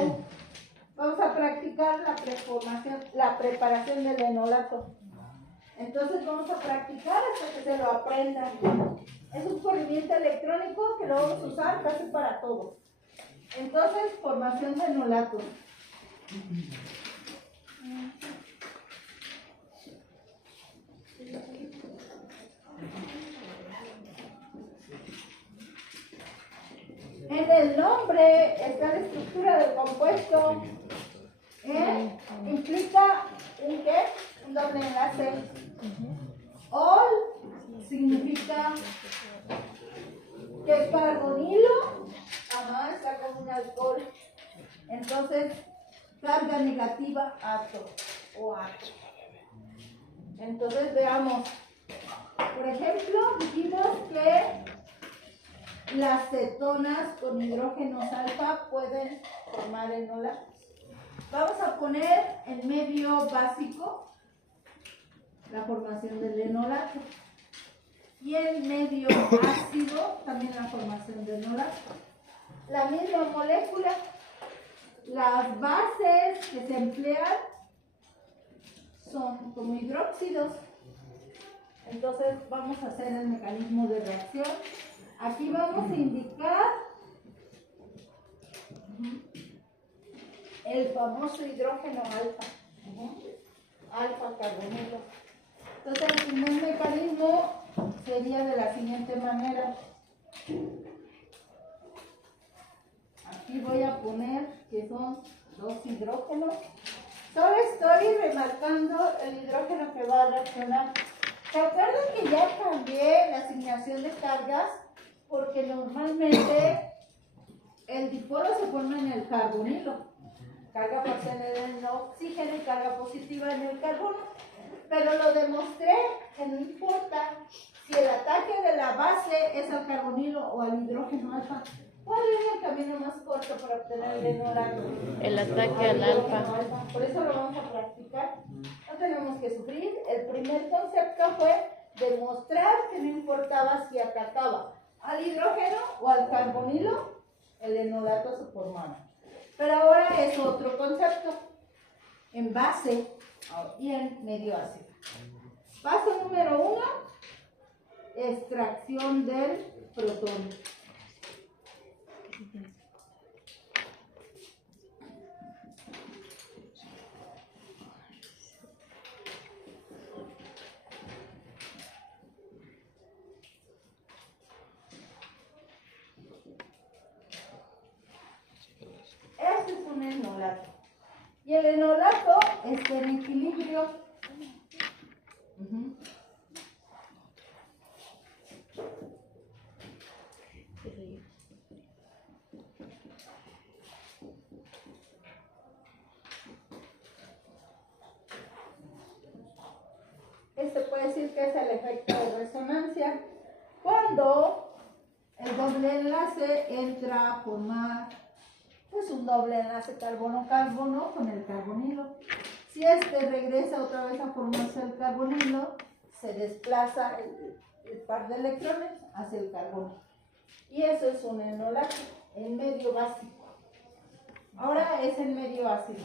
luego vamos a practicar la preparación del enolato. Entonces vamos a practicar hasta que se lo aprendan. Es un corrimiento electrónico que lo vamos a usar casi para todo. Entonces, formación de enolatos. En el nombre está la estructura del compuesto. Implica un ¿qué? Un doble enlace. Ol significa que el carbonilo está con un alcohol. Entonces, carga negativa ato o ato. Entonces, veamos. Por ejemplo, dijimos que las cetonas con hidrógenos alfa pueden formar enolatos. Vamos a poner en medio básico la formación del enolato. Y en medio ácido también la formación del enolato. La misma molécula. Las bases que se emplean son como hidróxidos. Entonces vamos a hacer el mecanismo de reacción. Aquí vamos a indicar el famoso hidrógeno alfa. Alfa carbonilo. Entonces el primer mecanismo sería de la siguiente manera. Aquí voy a poner que son 2 hidrógenos. Solo estoy remarcando el hidrógeno que va a reaccionar. ¿Se acuerdan que ya cambié la asignación de cargas? Porque normalmente el dipolo se forma en el carbonilo. Carga parcial en el oxígeno y carga positiva en el carbono. Pero lo demostré que no importa si el ataque de la base es al carbonilo o al hidrógeno alfa. ¿Cuál es el camino más corto para obtener el enolato? El ataque al alfa. Por eso lo vamos a practicar. No tenemos que sufrir. El primer concepto fue demostrar que no importaba si atacaba al hidrógeno o al carbonilo, el enolato se formaba. Pero ahora es otro concepto, en base y en medio ácido. Paso número 1, extracción del protón. Este es un enolato. Y el enolato está en equilibrio. Este puede decir que es el efecto de resonancia. Cuando el doble enlace entra a formar un doble enlace carbono-carbono con el carbonilo. Si este regresa otra vez a formarse el carbonilo, se desplaza el par de electrones hacia el carbono. Y eso es un enolato, en medio básico. Ahora es en medio ácido.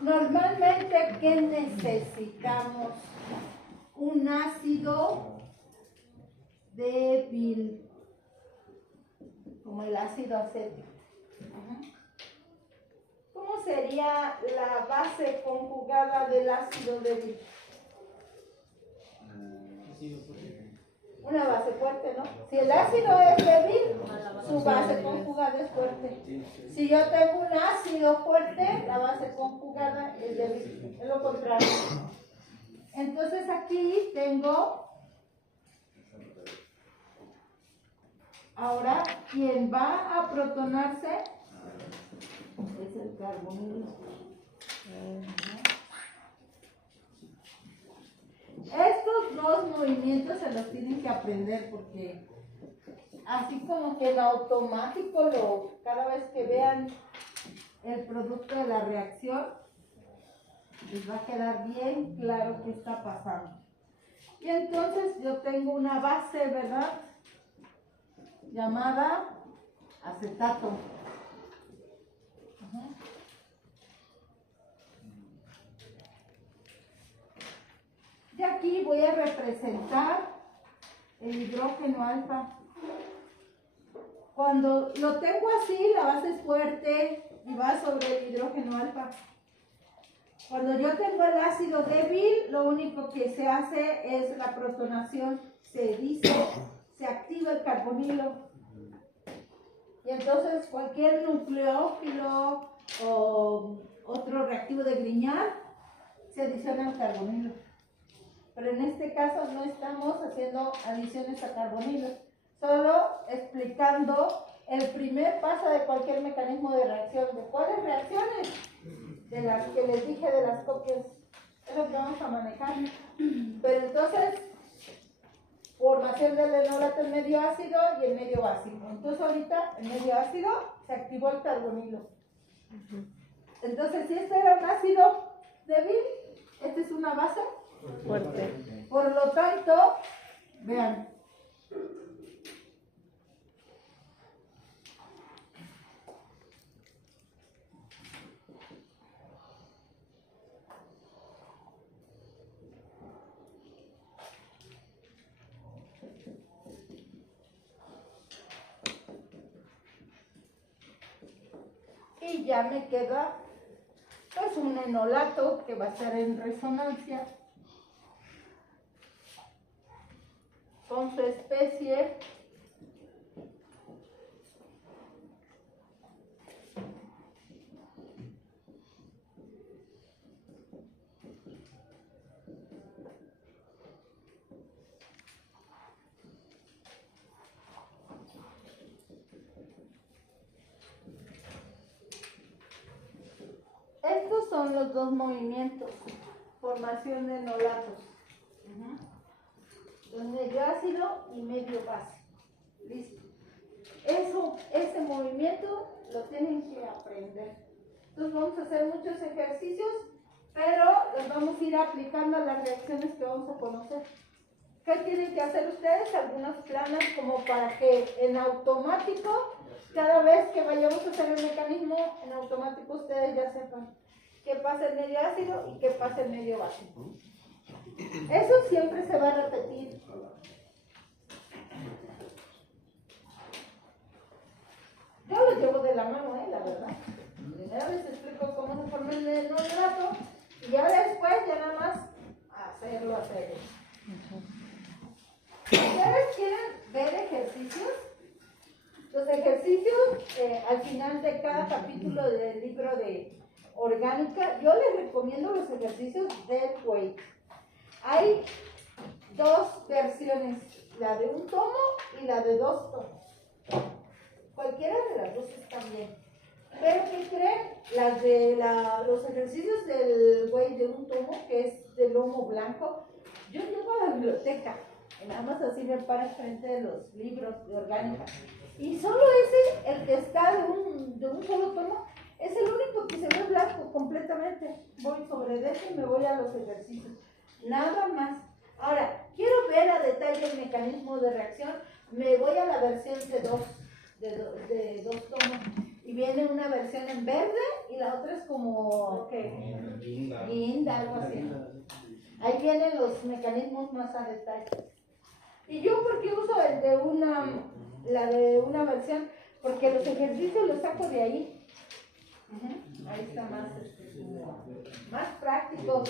Normalmente, ¿qué necesitamos? Un ácido débil, como el ácido acético. ¿Cómo sería la base conjugada del ácido débil? Una base fuerte, ¿no? Si el ácido es débil, su base conjugada es fuerte. Si yo tengo un ácido fuerte, la base conjugada es débil. Es lo contrario. Entonces aquí tengo, ahora, quien va a protonarse es el carbonilo. Estos dos movimientos se los tienen que aprender porque así como que en automático cada vez que vean el producto de la reacción, les va a quedar bien claro qué está pasando. Y entonces yo tengo una base, ¿verdad? Llamada acetato. Y aquí voy a representar el hidrógeno alfa. Cuando lo tengo así, la base es fuerte y va sobre el hidrógeno alfa. Cuando yo tengo el ácido débil, lo único que se hace es la protonación. Se activa el carbonilo. Y entonces cualquier nucleófilo o otro reactivo de Grignard se adiciona al carbonilo. Pero en este caso no estamos haciendo adiciones a carbonilo, solo explicando el primer paso de cualquier mecanismo de reacción. ¿De cuáles reacciones? De las que les dije de las copias. Es lo que vamos a manejar. Pero entonces, formación del enolato en medio ácido y el medio básico. Entonces ahorita en medio ácido se activó el carbonilo. Entonces si este era un ácido débil, esta es una base Fuerte. Por lo tanto, vean. Y ya me queda pues un enolato que va a estar en resonancia con su especie estos son los dos movimientos, formación de enolatos. Medio ácido y medio base. Listo. Ese movimiento lo tienen que aprender. Entonces vamos a hacer muchos ejercicios, pero los vamos a ir aplicando a las reacciones que vamos a conocer. ¿Qué tienen que hacer ustedes? Algunos planos como para que en automático, cada vez que vayamos a hacer el mecanismo, en automático ustedes ya sepan qué pasa en medio ácido y qué pasa en medio básico. Eso siempre se va a repetir. Yo lo llevo de la mano, la verdad. Primero les explico cómo se forma el enolato y ya después ya nada más hacerlo. ¿Ustedes quieren ver ejercicios? Los ejercicios al final de cada capítulo del libro de orgánica, yo les recomiendo los ejercicios del weight. Hay dos versiones, la de un tomo y la de 2 tomos. Cualquiera de las dos está bien. Pero ¿qué creen? Las de los ejercicios del weight de un tomo, que es de lomo blanco, yo llevo a la biblioteca. Nada más así me paro frente de los libros de orgánica. Y solo ese, el que está de un solo tomo, es el único que se ve blanco completamente. Voy sobre ese y me voy a los ejercicios. Nada más. Ahora, quiero ver a detalle el mecanismo de reacción. Me voy a la versión de dos tomos. Y viene una versión en verde y la otra es como guinda, algo así. Ahí vienen los mecanismos más a detalle. ¿Y yo por qué uso la de una versión? Porque los ejercicios los saco de ahí. Ahí está más práctico.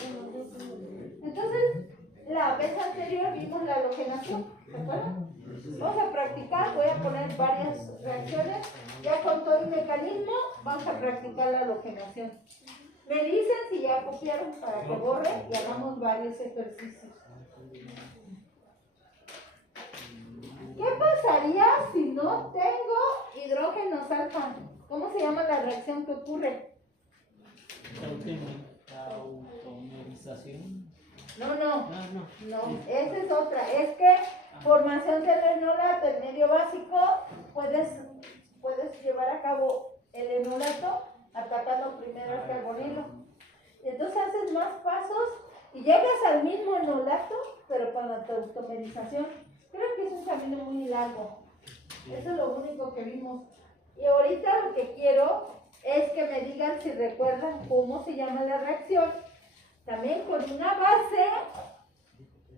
Entonces, la vez anterior vimos la halogenación, ¿se acuerdan? Vamos a practicar, voy a poner varias reacciones. Ya con todo el mecanismo, vamos a practicar la halogenación. Me dicen si ya copiaron para que borre y hagamos varios ejercicios. ¿Qué pasaría si no tengo hidrógenos alfa? ¿Cómo se llama la reacción que ocurre? Automerización. No, esa es otra. Es que formación del enolato en medio básico, puedes llevar a cabo el enolato atacando gas carbonilo. Y entonces haces más pasos y llegas al mismo enolato, pero con la tautomerización. Creo que es un camino muy largo. Eso es lo único que vimos. Y ahorita lo que quiero es que me digan si recuerdan cómo se llama la reacción. También con una base,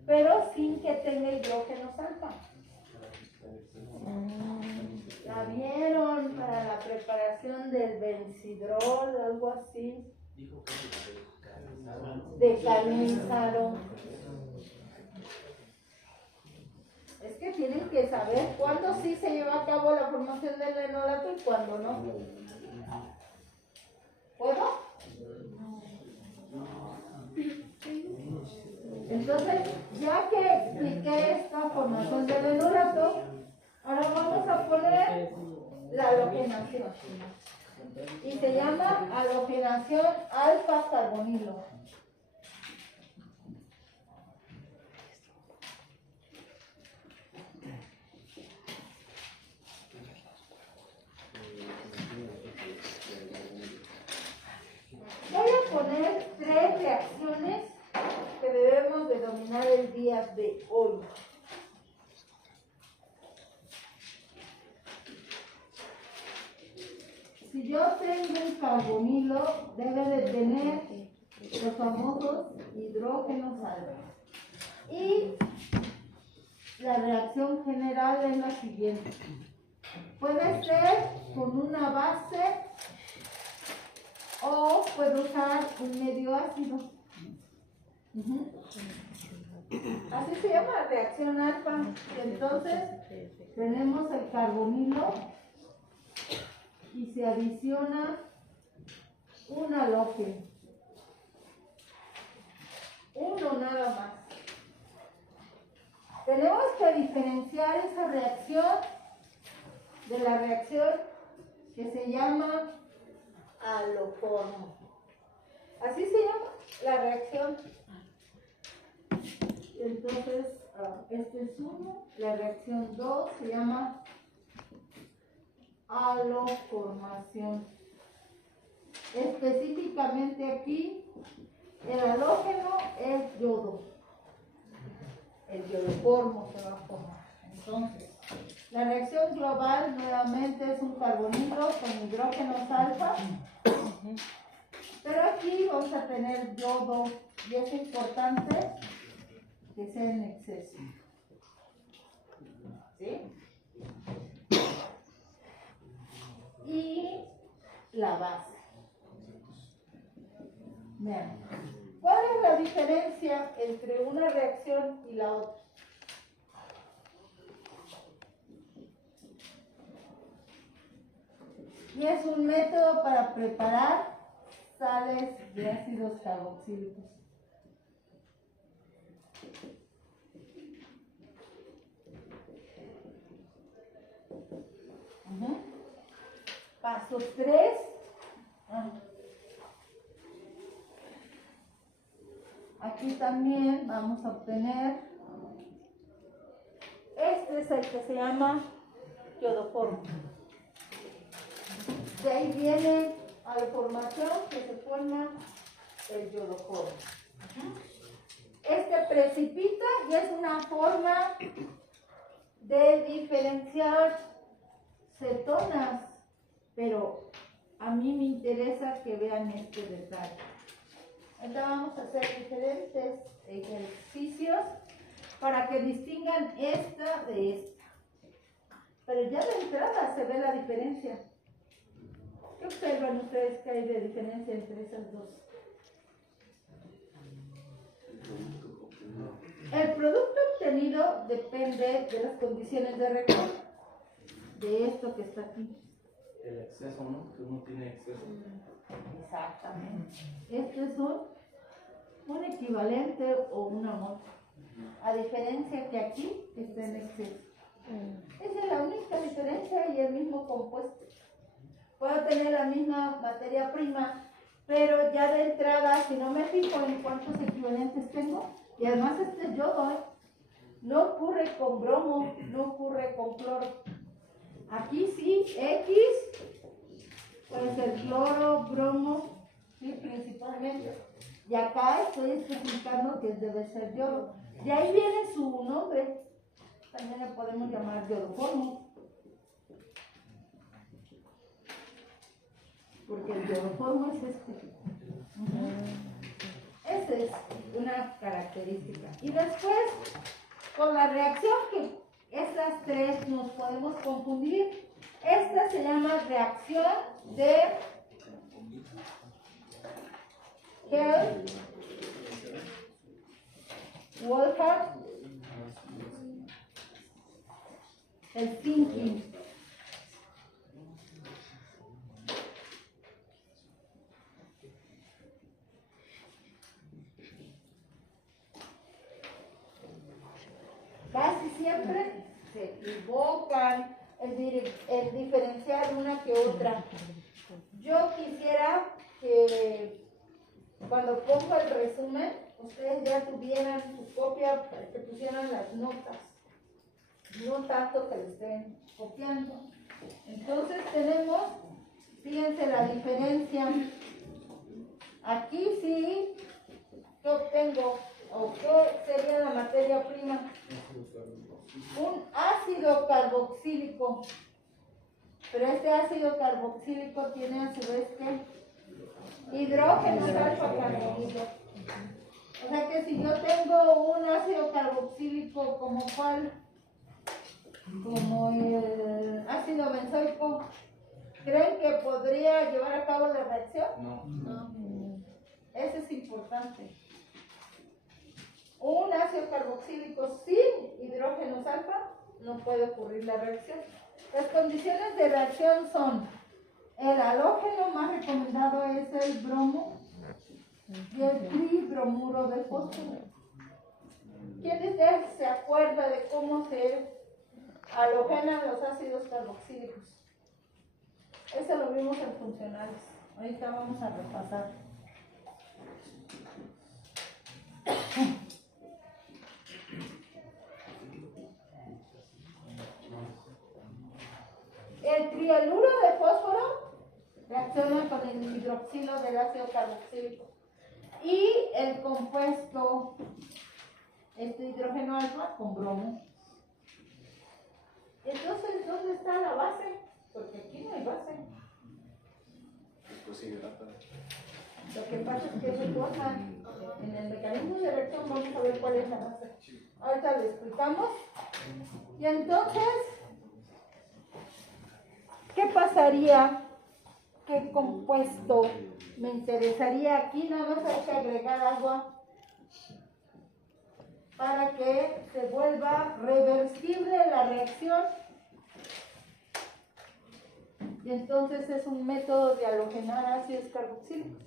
pero sin que tenga hidrógenos alfa. ¿La vieron para la preparación del bencidrol, algo así? De Canízaro. Es que tienen que saber cuándo sí se lleva a cabo la formación del enolato y cuándo no. ¿Puedo? Entonces, ya que expliqué esta formación del enolato, ahora vamos a poner la halogenación. Y se llama halogenación alfa carbonilo. Voy a poner 3 reacciones que debemos de dominar el día de hoy. Si yo tengo un carbonilo, debe de tener los famosos hidrógenos alfa. Y la reacción general es la siguiente. Puede ser con una base o puedo usar un medio ácido. Así se llama reacción alfa. Entonces tenemos el carbonilo y se adiciona un halógeno. Uno nada más. Tenemos que diferenciar esa reacción de la reacción que se llama haloformo. Así se llama la reacción. Entonces, este es uno. La reacción 2 se llama haloformación. Específicamente aquí, el halógeno es yodo. El yodoformo se va a formar. Entonces, la reacción global nuevamente es un carbonilo con hidrógenos alfa. Pero aquí vamos a tener yodo y es importante que sea en exceso. ¿Sí? Y la base. Vean, ¿cuál es la diferencia entre una reacción y la otra? Y es un método para preparar sales de ácidos carboxílicos. Paso 3. Aquí también vamos a obtener, este es el que se llama yodoformo. De ahí viene a la formación que se forma el yodoformo. Este precipita y es una forma de diferenciar cetonas, pero a mí me interesa que vean este detalle. Ahora vamos a hacer diferentes ejercicios para que distingan esta de esta. Pero ya de entrada se ve la diferencia. ¿Qué observan ustedes que hay de diferencia entre esas dos? El producto obtenido depende de las condiciones de reacción, de esto que está aquí. El exceso, ¿no? Que uno tiene exceso. Exactamente. Este es un equivalente o una muestra. A diferencia que aquí está en exceso. Esa es la única diferencia y el mismo compuesto. Puedo tener la misma materia prima, pero ya de entrada, si no me fijo en cuántos equivalentes tengo, y además este es yodo, no ocurre con bromo, no ocurre con cloro. Aquí sí, X, puede ser cloro, bromo, ¿sí? desplazamientos. Y acá estoy especificando que debe ser yodo. De ahí viene su nombre. También le podemos llamar iodoformo. Porque el iodoformo es este. Esa es una característica. Y después, con la reacción que estas tres nos podemos confundir, esta se llama reacción de Wolfram-Helsinki. Casi siempre se equivocan el diferenciar una que otra. Yo quisiera que cuando pongo el resumen, ustedes ya tuvieran su copia, que pusieran las notas, no tanto que le estén copiando. Entonces tenemos, fíjense la diferencia. Aquí sí, ¿qué obtengo? ¿O qué sería la materia prima? Un ácido carboxílico. Pero este ácido carboxílico tiene a su vez que hidrógenos alfa carboxílico. O sea que si yo tengo un ácido carboxílico como cuál, como el ácido benzoico, ¿creen que podría llevar a cabo la reacción? No. Eso es importante. Un ácido carboxílico sin hidrógenos alfa no puede ocurrir la reacción. Las condiciones de reacción son: el halógeno más recomendado es el bromo y el tribromuro de fósforo. ¿Quién de ustedes se acuerda de cómo se halogenan los ácidos carboxílicos? Eso lo vimos en funcionales. Ahorita vamos a repasar. El trialuro de fósforo reacciona con el hidroxilo del ácido carboxílico y el compuesto hidrógeno alfa con bromo. Entonces, ¿dónde está la base? Porque aquí no hay base. Pues sí, Lo que pasa es que se cosa en el mecanismo de reacción. Vamos a ver cuál es la base. Ahorita lo explicamos. Y entonces, ¿qué pasaría? ¿Qué compuesto me interesaría? Aquí nada más hay que agregar agua para que se vuelva reversible la reacción. Y entonces es un método de halogenar ácidos carboxílicos.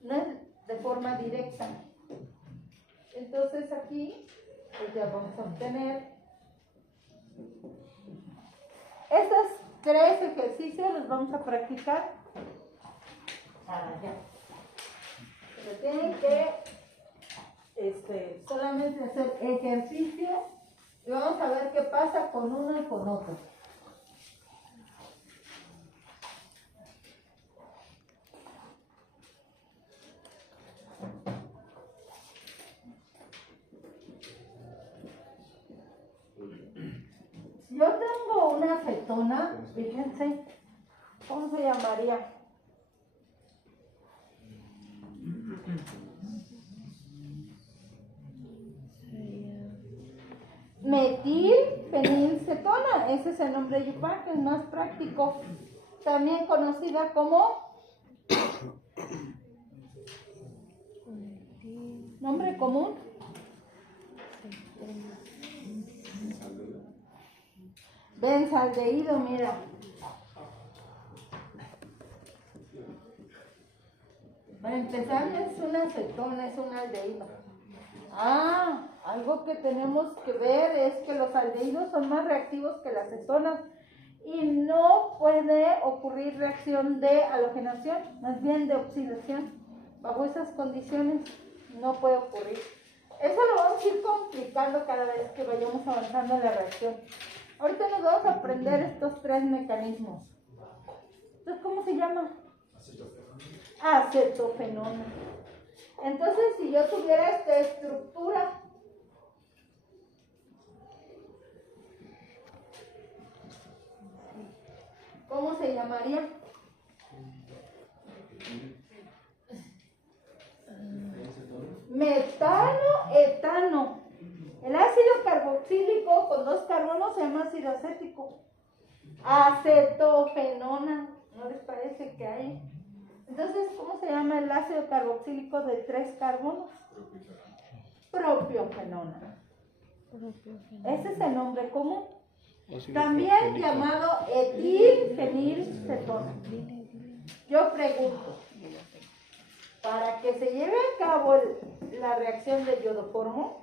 No es de forma directa. Entonces aquí pues ya vamos a obtener estos tres ejercicios, los vamos a practicar allá. Pero tienen que solamente hacer ejercicio y vamos a ver qué pasa con uno y con otro. Yo tengo una acetona, fíjense, ¿cómo se llamaría? Metilfenilcetona, ese es el nombre de Yupan, que es más práctico. También conocida como nombre común. Benzaldehído, mira. Para empezar, no es una acetona, es un aldehído. Algo que tenemos que ver es que los aldehídos son más reactivos que las cetonas y no puede ocurrir reacción de halogenación, más bien de oxidación. Bajo esas condiciones no puede ocurrir. Eso lo vamos a ir complicando cada vez que vayamos avanzando en la reacción. Ahorita nos vamos a aprender estos tres mecanismos. Entonces, ¿cómo se llama? Acetofenona. Entonces, si yo tuviera esta estructura, ¿cómo se llamaría? Metanoetano. El ácido carboxílico con 2 carbonos se llama ácido acético. Acetofenona, ¿no les parece que hay? Entonces, ¿cómo se llama el ácido carboxílico de 3 carbonos? Propiofenona. Ese es el nombre común. También llamado etilfenilcetona. Yo pregunto, para que se lleve a cabo la reacción del iodoformo,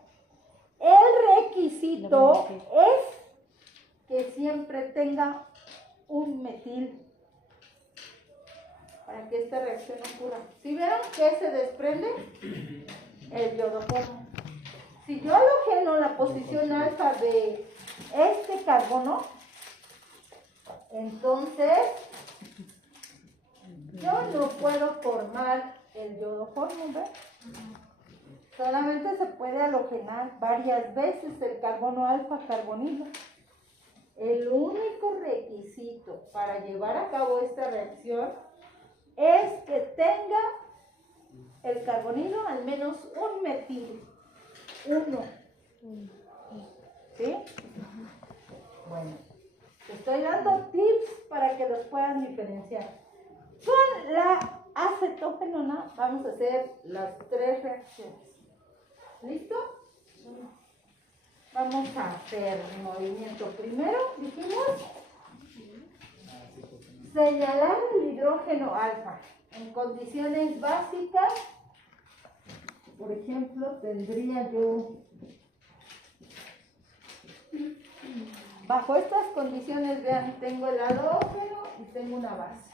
el requisito es que siempre tenga un metil para que esta reacción ocurra. ¿Sí vieron que se desprende? El iodoformo. Si yo halogeno la posición alfa de este carbono, entonces yo no puedo formar el iodoformo, ¿ves? Solamente se puede halogenar varias veces el carbono alfa carbonilo. El único requisito para llevar a cabo esta reacción es que tenga el carbonilo al menos un metil. Uno. ¿Sí? Bueno, te estoy dando tips para que los puedan diferenciar. Con la acetofenona vamos a hacer las 3 reacciones. ¿Listo? Vamos a hacer el movimiento primero, dijimos, señalar el hidrógeno alfa en condiciones básicas. Por ejemplo, tendría yo, bajo estas condiciones, vean, tengo el halógeno y tengo una base.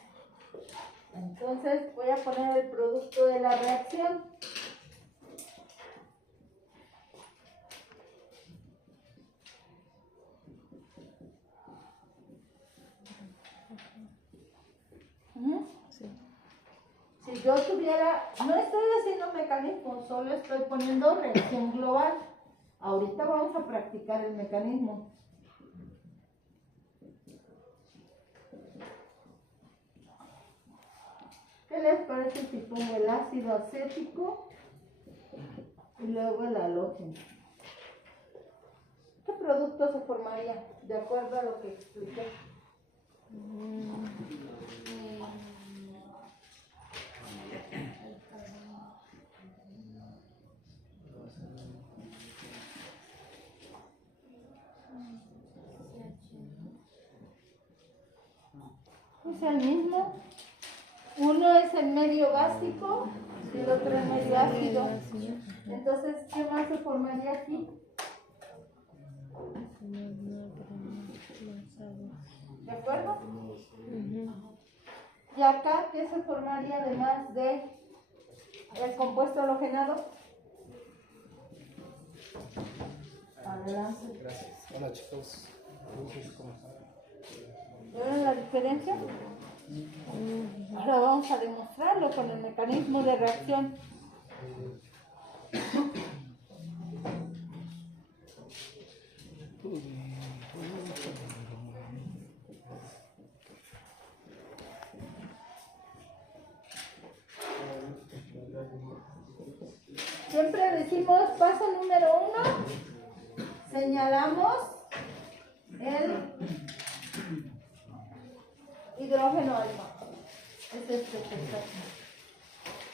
Entonces voy a poner el producto de la reacción. Sí. Si yo tuviera, no estoy haciendo mecanismo, solo estoy poniendo reacción global. Ahorita vamos a practicar el mecanismo. ¿Qué les parece si pongo el ácido acético y luego el halógeno? ¿Qué producto se formaría de acuerdo a lo que expliqué? Es el mismo. Uno es el medio básico y el otro el medio ácido. Entonces, ¿qué más se formaría aquí? ¿De acuerdo? ¿Y acá qué se formaría además de el compuesto halogenado? Adelante. Gracias. Hola chicos. ¿Cómo están? ¿Vieron la diferencia? Ahora vamos a demostrarlo con el mecanismo de reacción. Siempre decimos paso número 1, señalamos el hidrógeno alfa. Es este que está aquí.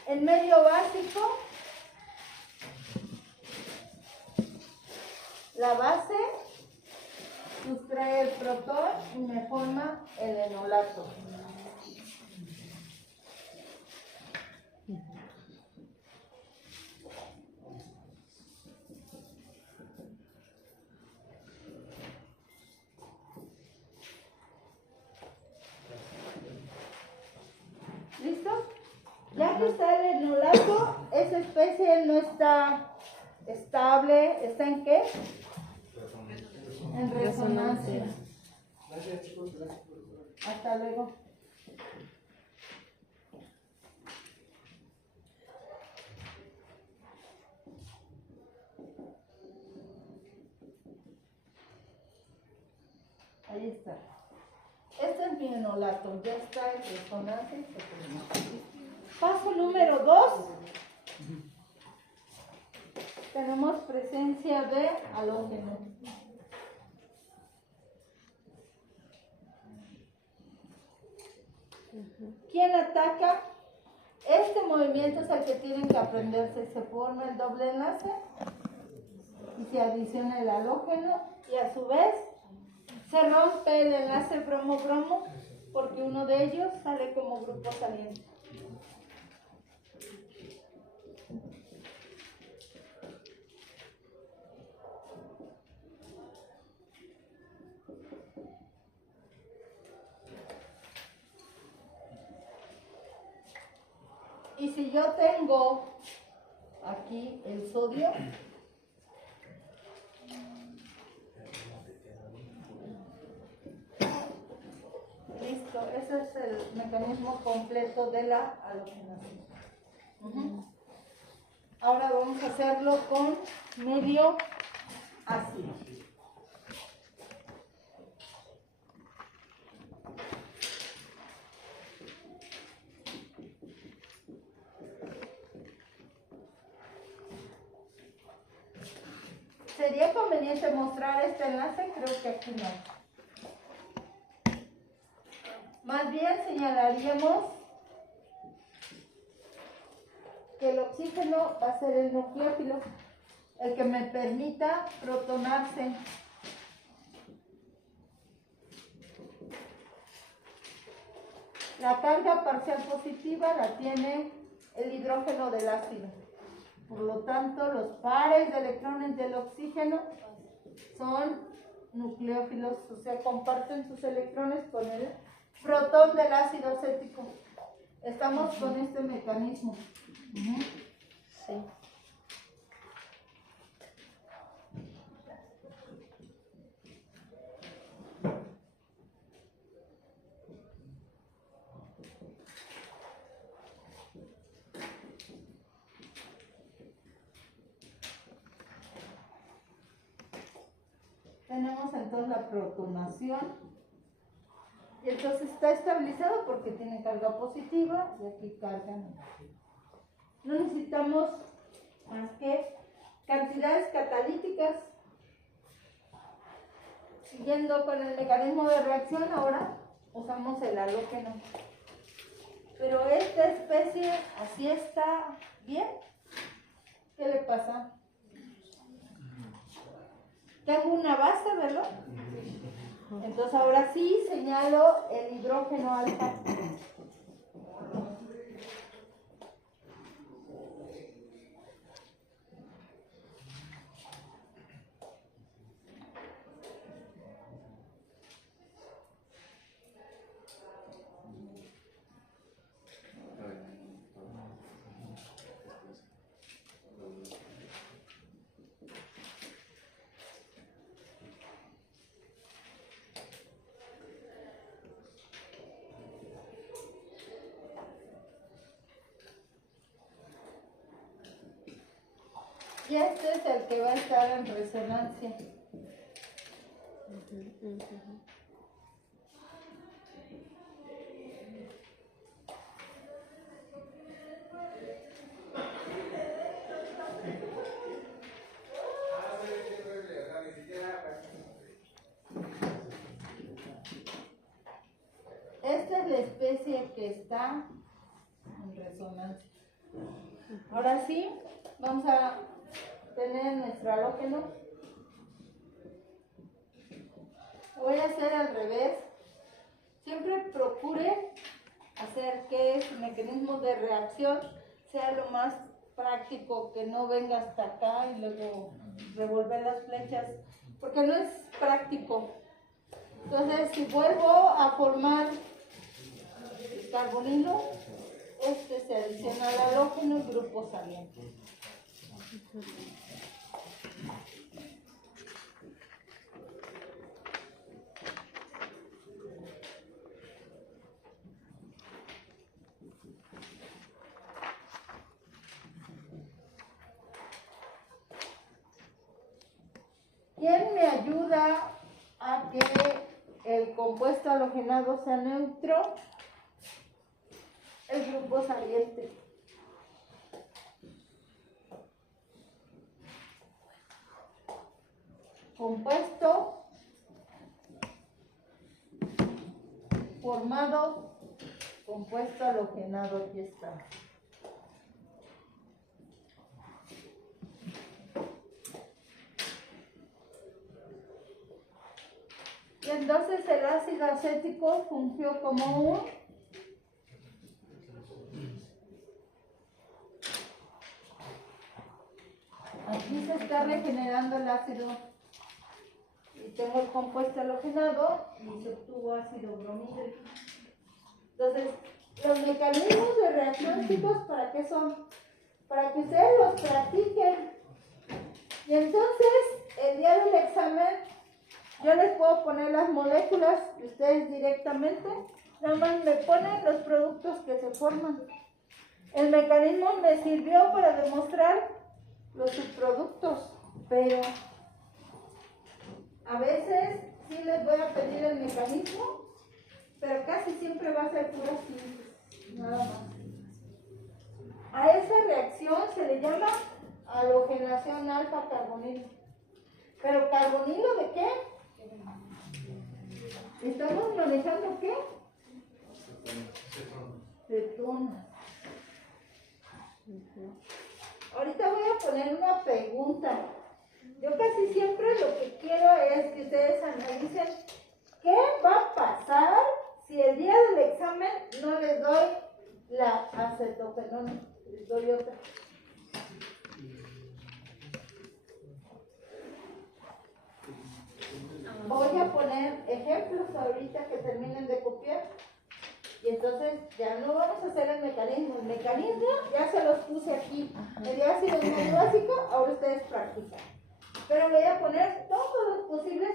El medio básico, la base, sustrae el protón y me forma el enolato. ¿Listo? Ya que está el enolato, esa especie no está estable. ¿Está en qué? En resonancia. Gracias chicos. Gracias. Hasta luego. Ahí está. Este es mi enolato, ya está en resonancia y se terminó. Paso número 2. Tenemos presencia de halógeno. ¿Quién ataca? Este movimiento es el que tienen que aprenderse. Se forma el doble enlace y se adiciona el halógeno y a su vez se rompe el enlace bromo-bromo porque uno de ellos sale como grupo saliente. Y si yo tengo aquí el sodio, listo, ese es el mecanismo completo de la halogenación. Ahora vamos a hacerlo con medio ácido. ¿Sería conveniente mostrar este enlace? Creo que aquí no. Más bien señalaríamos que el oxígeno va a ser el nucleófilo, el que me permita protonarse. La carga parcial positiva la tiene el hidrógeno del ácido. Por lo tanto, los pares de electrones del oxígeno son nucleófilos, o sea, comparten sus electrones con el protón del ácido acético. Estamos con este mecanismo. Sí. Tenemos entonces la protonación. Y entonces está estabilizado porque tiene carga positiva y aquí carga negativa. No necesitamos más que cantidades catalíticas. Siguiendo con el mecanismo de reacción, ahora usamos el halógeno. Pero esta especie así está bien. ¿Qué le pasa? Tengo una base, ¿verdad? Entonces ahora sí señalo el hidrógeno alfa. Y este es el que va a estar en resonancia. Esta es la especie que está en resonancia. Ahora sí, vamos a tener nuestro halógeno. Voy a hacer al revés. Siempre procure hacer que su mecanismo de reacción sea lo más práctico, que no venga hasta acá y luego revolver las flechas, porque no es práctico. Entonces, si vuelvo a formar el carbonilo, este se adiciona al halógeno y grupo saliente. ¿Quién me ayuda a que compuesto halogenado sea neutro, el grupo saliente. Compuesto formado, compuesto halogenado, aquí está. Y entonces el ácido acético fungió como un aquí se está regenerando el ácido y tengo el compuesto halogenado y se obtuvo ácido bromhídrico. Entonces, los mecanismos de reacción, chicos, ¿para qué son? Para que ustedes los practiquen. Y entonces, el día del examen, yo les puedo poner las moléculas y ustedes directamente, nada más me ponen los productos que se forman. El mecanismo me sirvió para demostrar los subproductos, pero a veces sí les voy a pedir el mecanismo, pero casi siempre va a ser pura síntesis, nada más. A esa reacción se le llama halogenación alfa carbonilo. ¿Pero carbonilo de qué? ¿Estamos manejando qué? Cetonas. Ahorita voy a poner una pregunta. Yo casi siempre lo que quiero es que ustedes analicen qué va a pasar si el día del examen no les doy la acetofenona, les doy otra. Voy a poner ejemplos ahorita que terminen de copiar. Y entonces ya no vamos a hacer el mecanismo. El mecanismo ya se los puse aquí. El de ácido básico, ahora ustedes practican. Pero voy a poner todos los posibles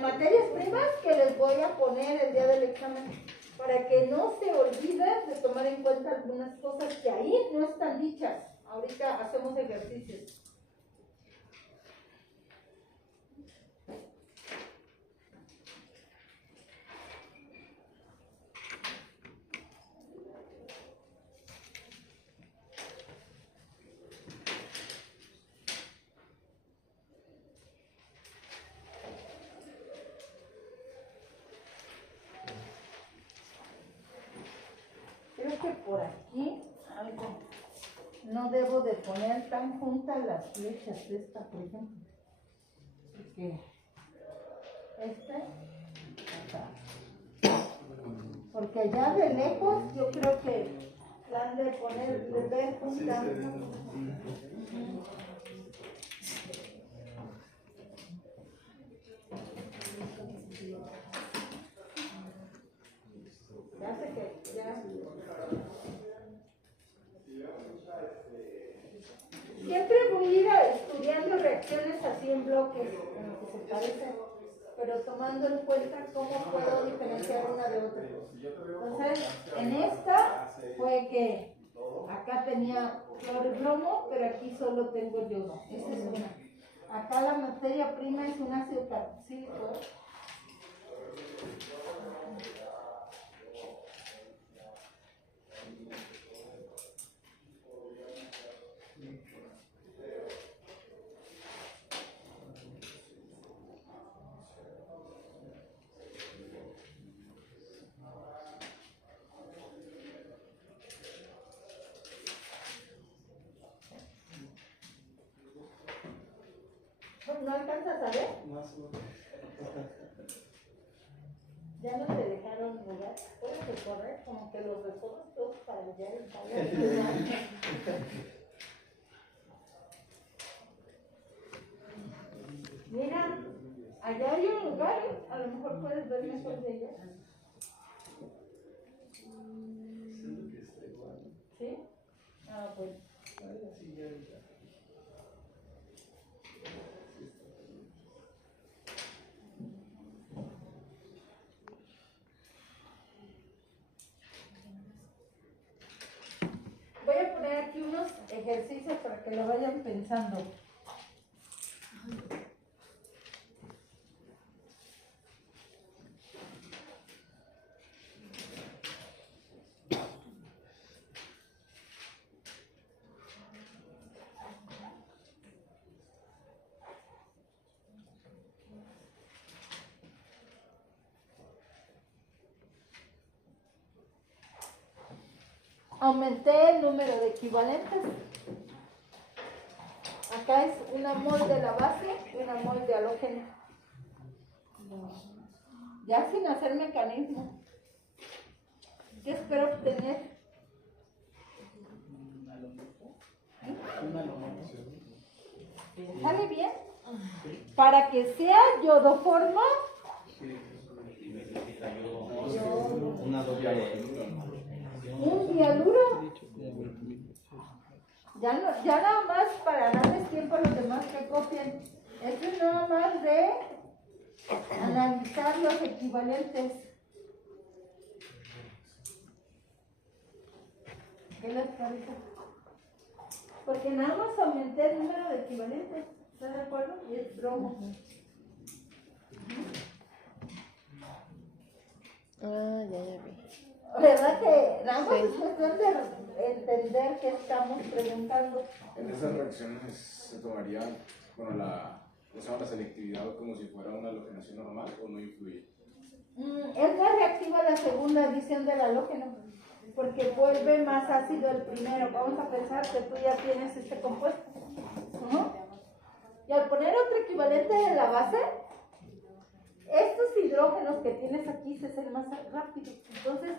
materias primas que les voy a poner el día del examen. Para que no se olviden de tomar en cuenta algunas cosas que ahí no están dichas. Ahorita hacemos ejercicios. Creo que por aquí algo. No debo de poner tan juntas las flechas esta, por ejemplo. Porque acá. Porque allá de lejos yo creo que la han de poner, de ver juntas. Ya sé que ya. Siempre voy a ir estudiando reacciones así en bloques, en lo que se parecen, pero tomando en cuenta cómo puedo diferenciar una de otra. Entonces, en esta fue que acá tenía cloro y bromo, pero aquí solo tengo yodo. Esa es una. Acá la materia prima es un ácido carboxílico. ¿No alcanzas a ver? Ya no te dejaron lugar. Puedes recorrer como que los recorres todos para allá y para allá. Mira, allá hay un lugar, a lo mejor puedes ver mejor de allá. ¿Sí? Ah, pues. Voy a poner aquí unos ejercicios para que lo vayan pensando. aumenté el número de equivalentes. Acá es una mol de la base y una mol de halógeno. Ya sin hacer mecanismo. ¿Qué espero obtener? ¿Sale bien? Para que sea yodoformo, un dialuro. Ya nada más para darles tiempo a los demás que copien. Esto es nada más de analizar los equivalentes. ¿Qué les parece? Porque nada más aumenté el número de equivalentes. ¿Están de acuerdo? Y es bromo. Ah, ya vi. ¿Verdad que nada más es cuestión de entender qué estamos preguntando? En esas reacciones se tomaría, bueno, la selectividad como si fuera una halogenación normal o no influye. Es más reactiva la segunda adición del halógeno, porque vuelve más ácido el primero. Vamos a pensar que tú ya tienes este compuesto. Y al poner otro equivalente de la base, estos hidrógenos que tienes aquí se hacen más rápidos. Entonces,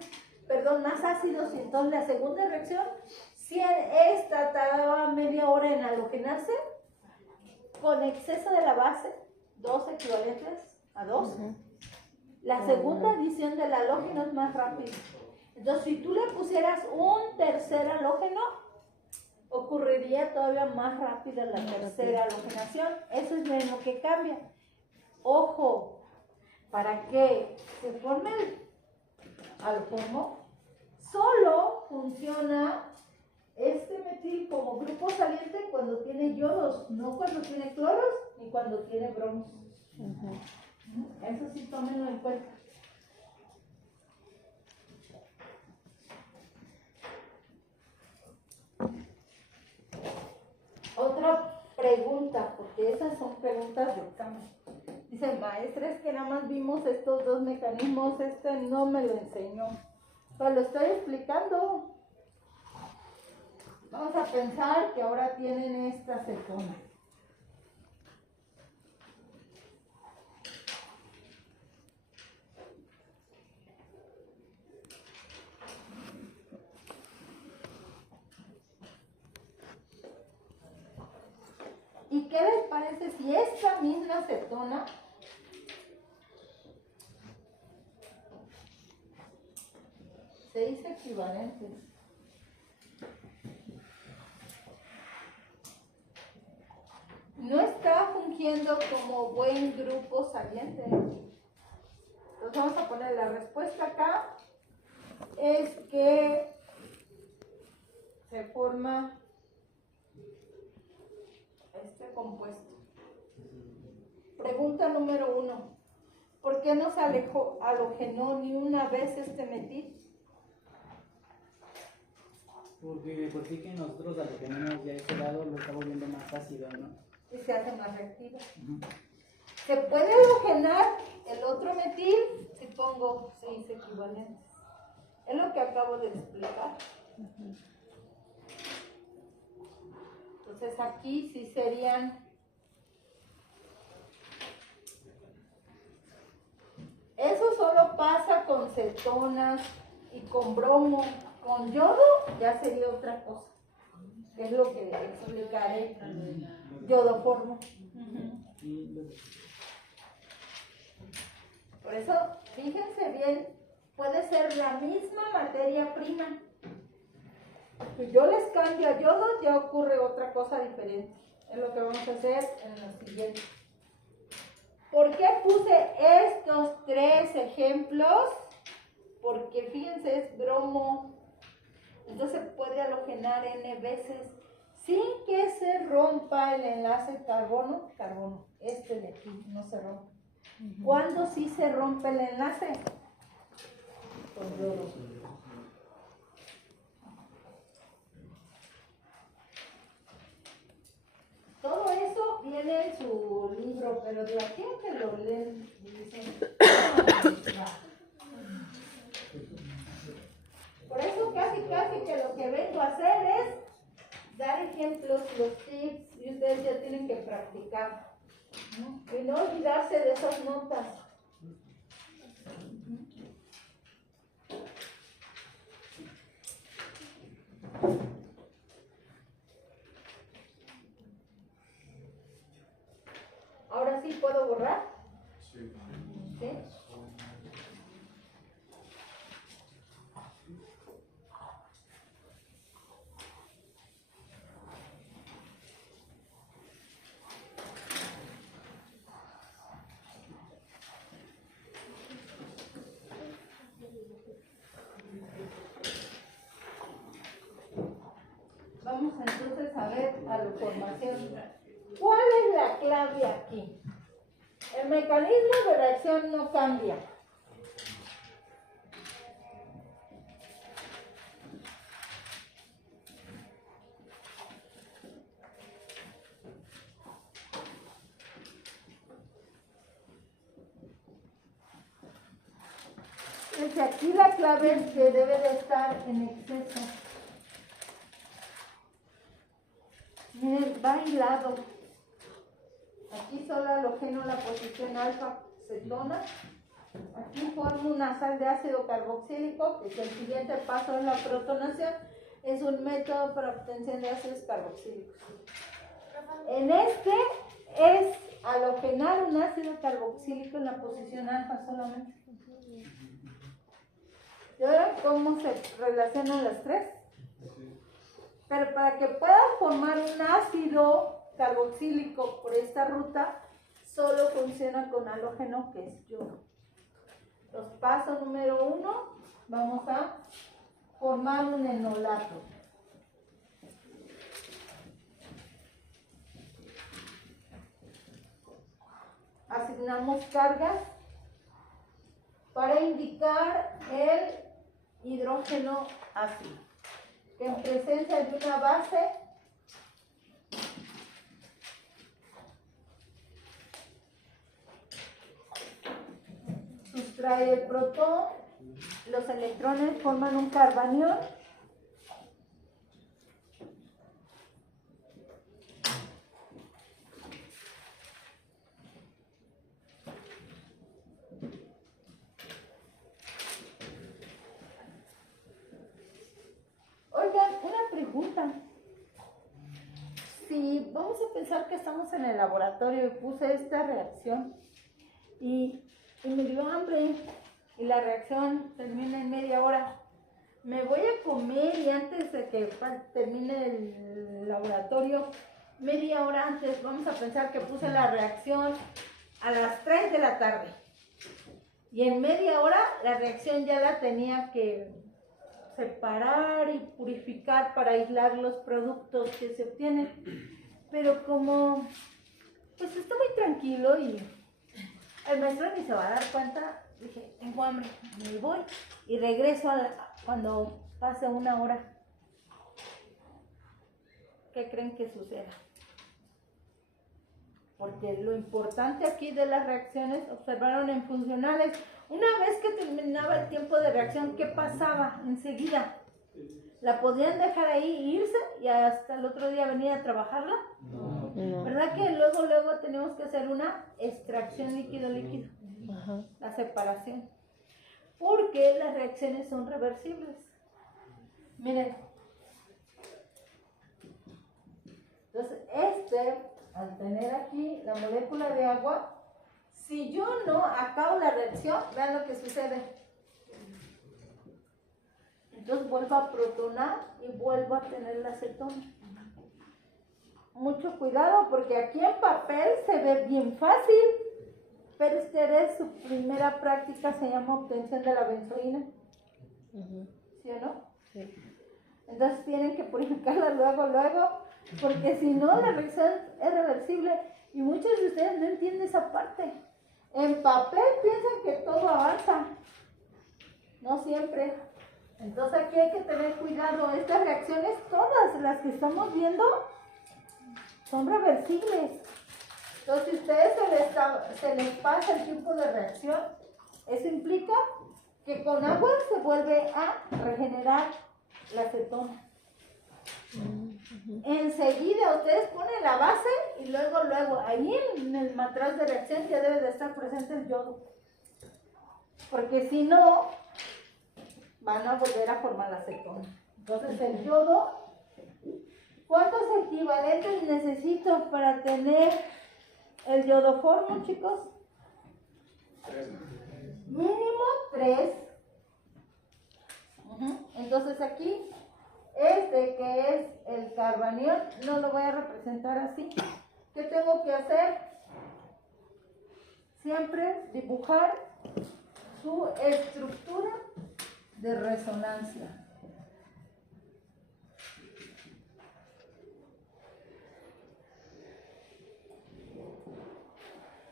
más ácidos. Y entonces la segunda reacción, si esta tardaba media hora en halogenarse, con exceso de la base, 2 equivalentes a 2, la segunda adición del halógeno es más rápido. Entonces, si tú le pusieras un tercer halógeno, ocurriría todavía más rápida la tercera halogenación. Eso es lo que cambia. Ojo, para que se forme el halógeno, solo funciona este metil como grupo saliente cuando tiene yodos, no cuando tiene cloros ni cuando tiene bromos. Eso sí, tómenlo en cuenta. Otra pregunta, porque esas son preguntas de examen. Dice, maestra, es que nada más vimos estos dos mecanismos, este no me lo enseñó. Pero lo estoy explicando. Vamos a pensar que ahora tienen esta cetona. ¿Y qué les parece si esta misma cetona se dice equivalentes? No está fungiendo como buen grupo saliente. Entonces vamos a poner la respuesta acá. Es que se forma este compuesto. Pregunta número 1. ¿Por qué no se halogenó ni una vez este metil? Porque de por sí que nosotros halogenamos ya ese lado lo está volviendo más ácido, ¿no? Y se hace más reactivo. ¿Se puede halogenar el otro metil si pongo 6 equivalentes? Es lo que acabo de explicar. Entonces aquí sí serían. Eso solo pasa con cetonas y con bromo. Con yodo ya sería otra cosa. Es lo que explicaré. Yodoformo. Por eso, fíjense bien, puede ser la misma materia prima. Si yo les cambio a yodo, ya ocurre otra cosa diferente. Es lo que vamos a hacer en lo siguiente. ¿Por qué puse estos 3 ejemplos? Porque fíjense, es bromo. Entonces puede halogenar N veces sin que se rompa el enlace carbono. Este de aquí no se rompe. ¿Cuándo sí se rompe el enlace? Con yodo. Todo eso viene en su libro, pero de aquí a que lo leen, dicen, por eso casi que lo que intento hacer es dar ejemplos, los tips, y ustedes ya tienen que practicar, ¿no? Y no olvidarse de esas notas. Ahora sí puedo borrar. Sí. ¿Sí? Vamos entonces a ver a la formación. ¿Cuál es la clave aquí? El mecanismo de reacción no cambia. Desde aquí la clave es que debe de estar en exceso. Miren, va hilado. Aquí solo halogeno la posición alfa cetona. Aquí formo una sal de ácido carboxílico, que es el siguiente paso en la protonación. Es un método para obtención de ácidos carboxílicos. En este es halogenar un ácido carboxílico en la posición alfa solamente. ¿Y ahora cómo se relacionan las tres? Pero para que pueda formar un ácido carboxílico por esta ruta, solo funciona con halógeno, que es yodo. Los pasos número 1, vamos a formar un enolato. Asignamos cargas para indicar el hidrógeno ácido, que en presencia de una base sustrae el protón, los electrones forman un carbanión pregunta. Si vamos a pensar que estamos en el laboratorio y puse esta reacción y me dio hambre y la reacción termina en media hora, me voy a comer y antes de que termine el laboratorio, media hora antes, vamos a pensar que puse la reacción a las 3 de la tarde y en media hora la reacción ya la tenía que separar y purificar para aislar los productos que se obtienen, pero como pues está muy tranquilo y el maestro ni se va a dar cuenta, dije, tengo hambre, me voy y regreso cuando pase una hora. ¿Qué creen que suceda? Porque lo importante aquí de las reacciones, observaron en funcionales, una vez que terminaba el tiempo de reacción, ¿qué pasaba enseguida? ¿La podían dejar ahí e irse y hasta el otro día venir a trabajarla? No. ¿Verdad que luego tenemos que hacer una extracción líquido-líquido? Ajá. La separación. Porque las reacciones son reversibles. Miren. Entonces, al tener aquí la molécula de agua, si yo no acabo la reacción, vean lo que sucede. Entonces vuelvo a protonar y vuelvo a tener la acetona. Mucho cuidado porque aquí en papel se ve bien fácil, pero su primera práctica se llama obtención de la benzoína. ¿Sí o no? Sí. Entonces tienen que purificarla luego, porque si no la reacción es reversible y muchos de ustedes no entienden esa parte. En papel piensan que todo avanza, no siempre. Entonces aquí hay que tener cuidado. Estas reacciones, todas las que estamos viendo, son reversibles. Entonces si a ustedes se les pasa el tiempo de reacción, eso implica que con agua se vuelve a regenerar la acetona. Enseguida ustedes ponen la base y luego, ahí en el matraz de reacción ya debe de estar presente el yodo. Porque si no, van a volver a formar la acetona. Entonces el yodo, ¿cuántos equivalentes necesito para tener el yodoformo, chicos? 3. Mínimo 3. Entonces aquí, este que es el carbanión, no lo voy a representar así. ¿Qué tengo que hacer? Siempre dibujar su estructura de resonancia.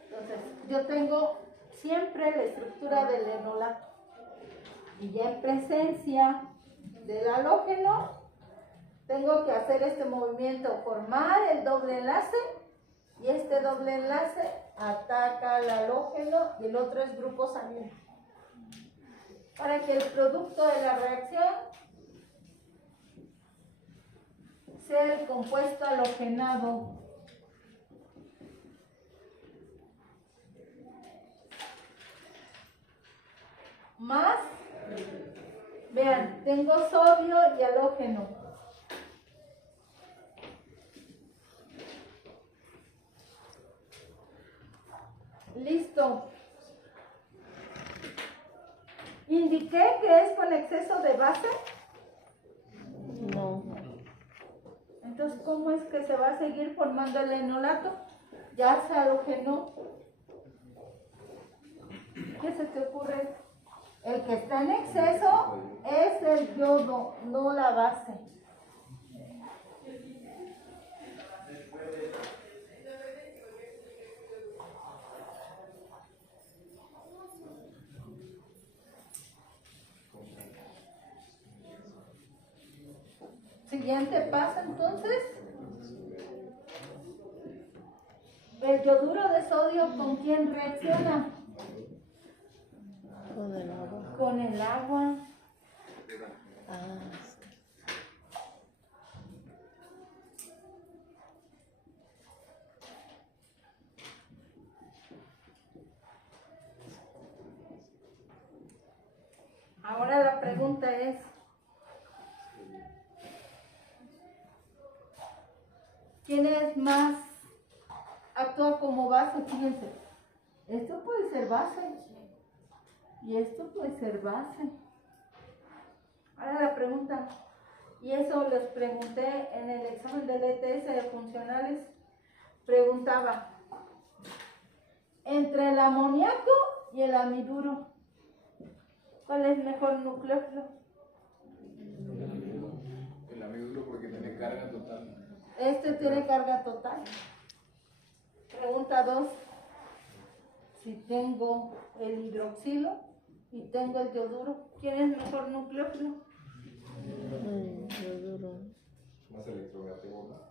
Entonces, yo tengo siempre la estructura del enolato. Y ya en presencia del halógeno, tengo que hacer este movimiento, formar el doble enlace, y este doble enlace ataca al halógeno y el otro es grupo sanguíneo. Para que el producto de la reacción sea el compuesto halogenado. Más, vean, tengo sodio y halógeno. Listo. ¿Indiqué que es con exceso de base? No. Entonces, ¿cómo es que se va a seguir formando el enolato? Ya se halogenó. ¿Qué se te ocurre? El que está en exceso es el yodo, no la base. Siguiente paso, entonces. El yoduro de sodio, ¿con quién reacciona? Con el agua. Con el agua. Ah, Ahora la pregunta es, ¿quién es más actúa como base? Fíjense, esto puede ser base y esto puede ser base. Ahora la pregunta, y eso les pregunté en el examen del ETS de funcionales, preguntaba, entre el amoníaco y el amiduro, ¿cuál es mejor nucleófilo? El amiduro porque tiene carga total. Este tiene carga total. Pregunta 2. Si tengo el hidroxilo y tengo el yoduro, ¿quién es mejor nucleófilo? yoduro. Más electronegativo, ¿no?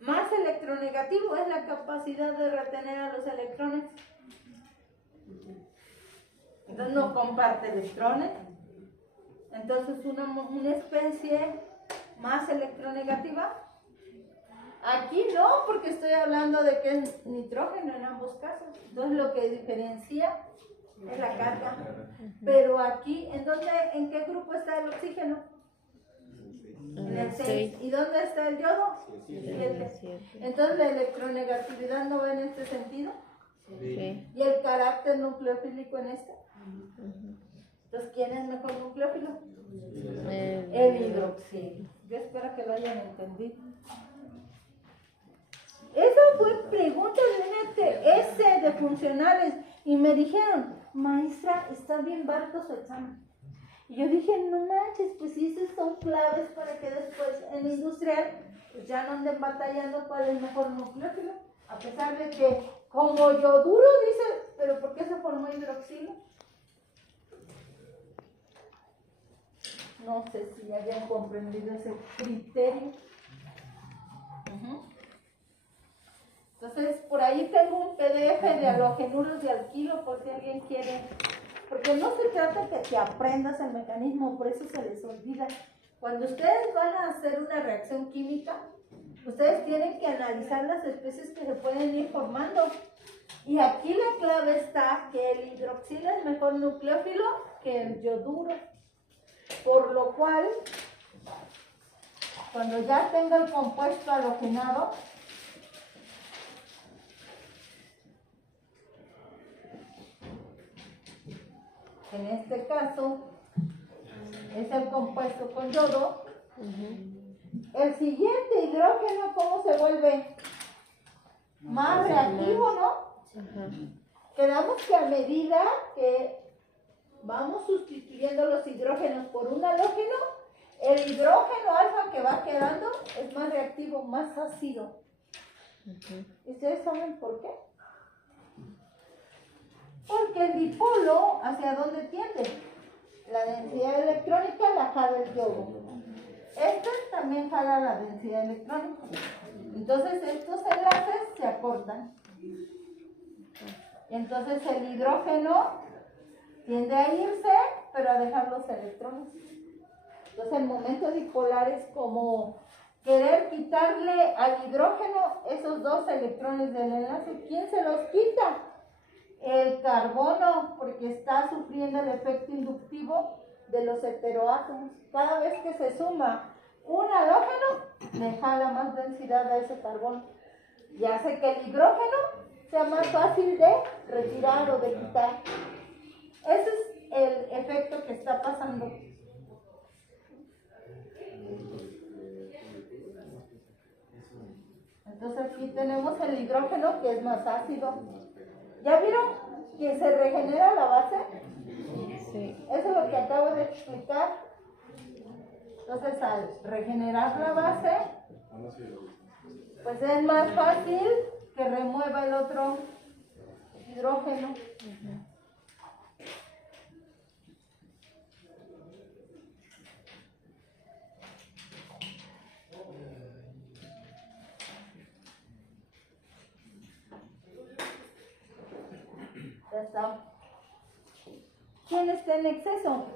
Más electronegativo es la capacidad de retener a los electrones. Entonces no comparte electrones. Entonces una especie más electronegativa. Aquí no, porque estoy hablando de que es nitrógeno en ambos casos. Entonces lo que diferencia es la carga. Pero aquí, ¿en qué grupo está el oxígeno? En el 6. ¿Y dónde está el yodo? 7. Entonces la electronegatividad no va en este sentido. Sí. ¿Y el carácter nucleofílico en este? Entonces, ¿quién es mejor nucleófilo? El hidroxilo. Yo espero que lo hayan entendido. Esa fue pregunta de un ETS de funcionales y me dijeron, maestra, está bien barato su examen. Y yo dije, no manches, pues sí, esas son claves para que después en industrial pues ya no anden batallando cuál es mejor nucleófilo. A pesar de que como yoduro dice, pero ¿por qué se formó hidroxilo? No sé si hayan comprendido ese criterio. Entonces, por ahí tengo un PDF de halogenuros de alquilo por si alguien quiere. Porque no se trata de que aprendas el mecanismo, por eso se les olvida. Cuando ustedes van a hacer una reacción química, ustedes tienen que analizar las especies que se pueden ir formando. Y aquí la clave está que el hidroxilo es mejor nucleófilo que el yoduro. Por lo cual, cuando ya tenga el compuesto halogenado, en este caso es el compuesto con yodo, el siguiente hidrógeno, ¿cómo se vuelve? Más reactivo, ¿no? Ajá. Quedamos que a medida que vamos sustituyendo los hidrógenos por un halógeno, el hidrógeno alfa que va quedando es más reactivo, más ácido. ¿Y ustedes saben por qué? Porque el dipolo, ¿hacia dónde tiende? La densidad electrónica la jala el yodo. Este también jala la densidad electrónica. Entonces estos enlaces se acortan. Y entonces el hidrógeno tiende a irse, pero a dejar los electrones. Entonces el momento dipolar es como querer quitarle al hidrógeno esos dos electrones del enlace. ¿Quién se los quita? El carbono, porque está sufriendo el efecto inductivo de los heteroátomos. Cada vez que se suma un halógeno, le jala más densidad a ese carbono y hace que el hidrógeno sea más fácil de retirar o de quitar. Ese es el efecto que está pasando. Entonces aquí tenemos el hidrógeno que es más ácido. ¿Ya vieron que se regenera la base? Sí. Eso es lo que acabo de explicar. Entonces al regenerar la base, pues es más fácil que remueva el otro hidrógeno. Ya está. ¿Quién está en exceso?